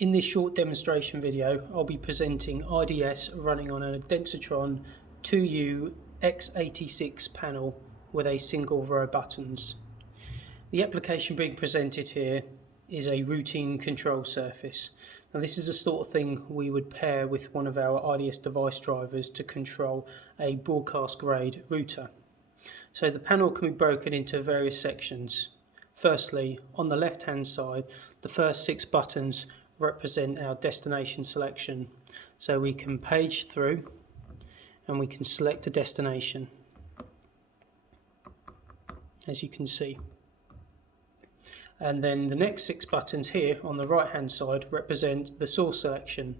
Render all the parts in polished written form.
In this short demonstration video, I'll be presenting IDS running on a Densitron 2U x86 panel with a single row of buttons. The application being presented here is a routing control surface. Now this is the sort of thing we would pair with one of our IDS device drivers to control a broadcast grade router. So the panel can be broken into various sections. Firstly, on the left hand side, the first 6 buttons represent our destination selection. So we can page through and we can select a destination, as you can see. And then the next 6 buttons here on the right hand side represent the source selection,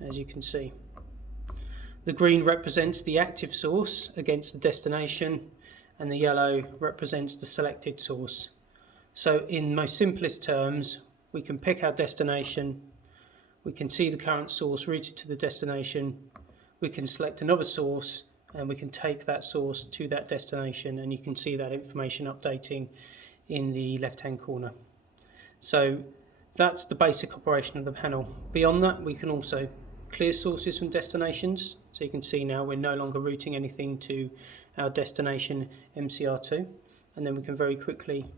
as you can see. The green represents the active source against the destination, and the yellow represents the selected source. So in most simplest terms, we can pick our destination, we can see the current source routed to the destination, we can select another source, and we can take that source to that destination, and you can see that information updating in the left hand corner. So that's the basic operation of the panel. Beyond that, we can also clear sources from destinations. So you can see now we're no longer routing anything to our destination MCR2, and then we can very quickly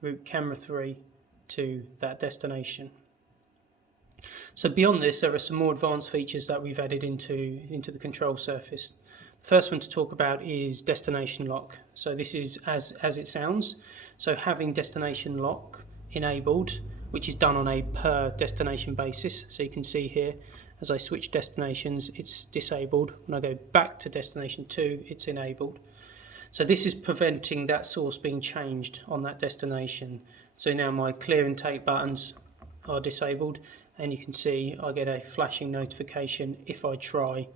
route camera 3 to that destination. So beyond this, there are some more advanced features that we've added into the control surface. The first one to talk about is destination lock. So this is as it sounds. So having destination lock enabled, which is done on a per destination basis. So you can see here, as I switch destinations, it's disabled. When I go back to destination 2, it's enabled. So this is preventing that source being changed on that destination. So now my clear and take buttons are disabled, and you can see I get a flashing notification if I try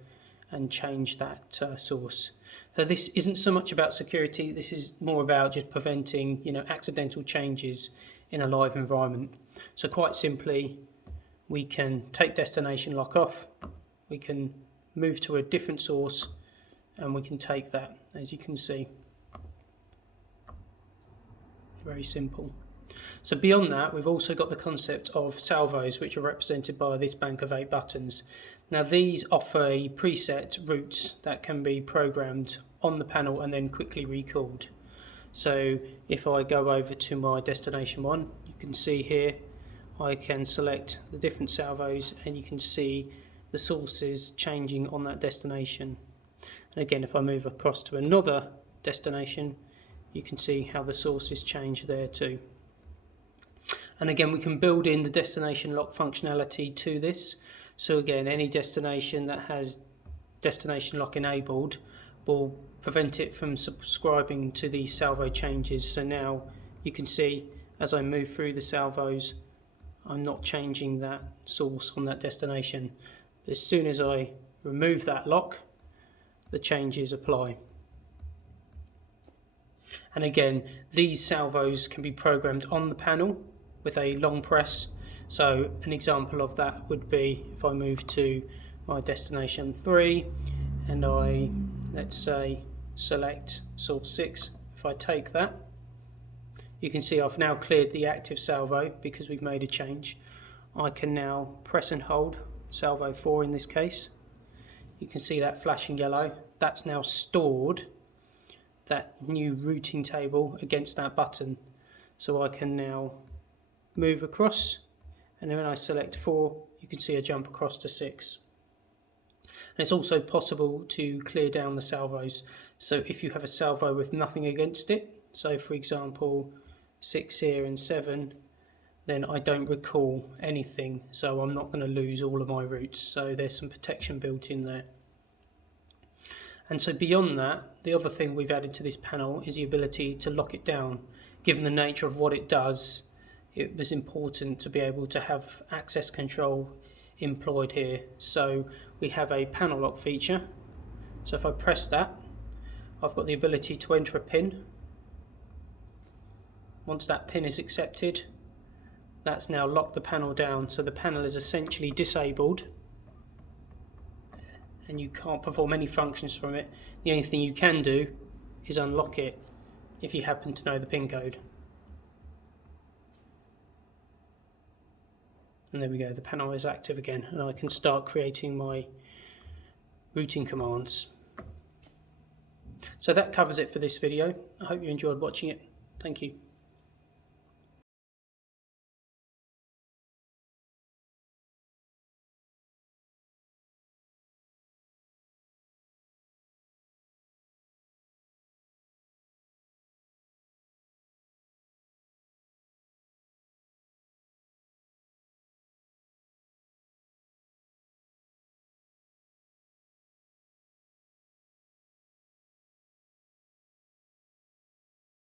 and change that source. So this isn't so much about security, this is more about just preventing, accidental changes in a live environment. So quite simply, we can take destination lock off, we can move to a different source, and we can take that, as you can see. Very simple. So beyond that, we've also got the concept of salvos, which are represented by this bank of 8 buttons. Now these offer preset routes that can be programmed on the panel and then quickly recalled. So if I go over to my destination 1, you can see here I can select the different salvos, and you can see the sources changing on that destination. And again, if I move across to another destination, you can see how the sources change there too. And again, we can build in the destination lock functionality to this. So again, any destination that has destination lock enabled will prevent it from subscribing to these salvo changes. So now you can see as I move through the salvos, I'm not changing that source on that destination. As soon as I remove that lock, the changes apply. And again, these salvos can be programmed on the panel with a long press. So an example of that would be if I move to my destination 3 and I, let's say, select source 6. If I take that, you can see I've now cleared the active salvo because we've made a change. I can now press and hold salvo 4 in this case. You can see that flashing yellow. That's now stored that new routing table against that button. So I can now move across, and then when I select 4, you can see I jump across to 6. And it's also possible to clear down the salvos. So if you have a salvo with nothing against it, so for example 6 here and 7, then I don't recall anything, so I'm not going to lose all of my routes. So there's some protection built in there. And so beyond that, the other thing we've added to this panel is the ability to lock it down. Given the nature of what it does, it was important to be able to have access control employed here. So we have a panel lock feature. So if I press that, I've got the ability to enter a pin. Once that pin is accepted, that's now locked the panel down. So the panel is essentially disabled, and you can't perform any functions from it. The only thing you can do is unlock it if you happen to know the pin code. And there we go, the panel is active again, and I can start creating my routing commands. So that covers it for this video. I hope you enjoyed watching it. Thank you.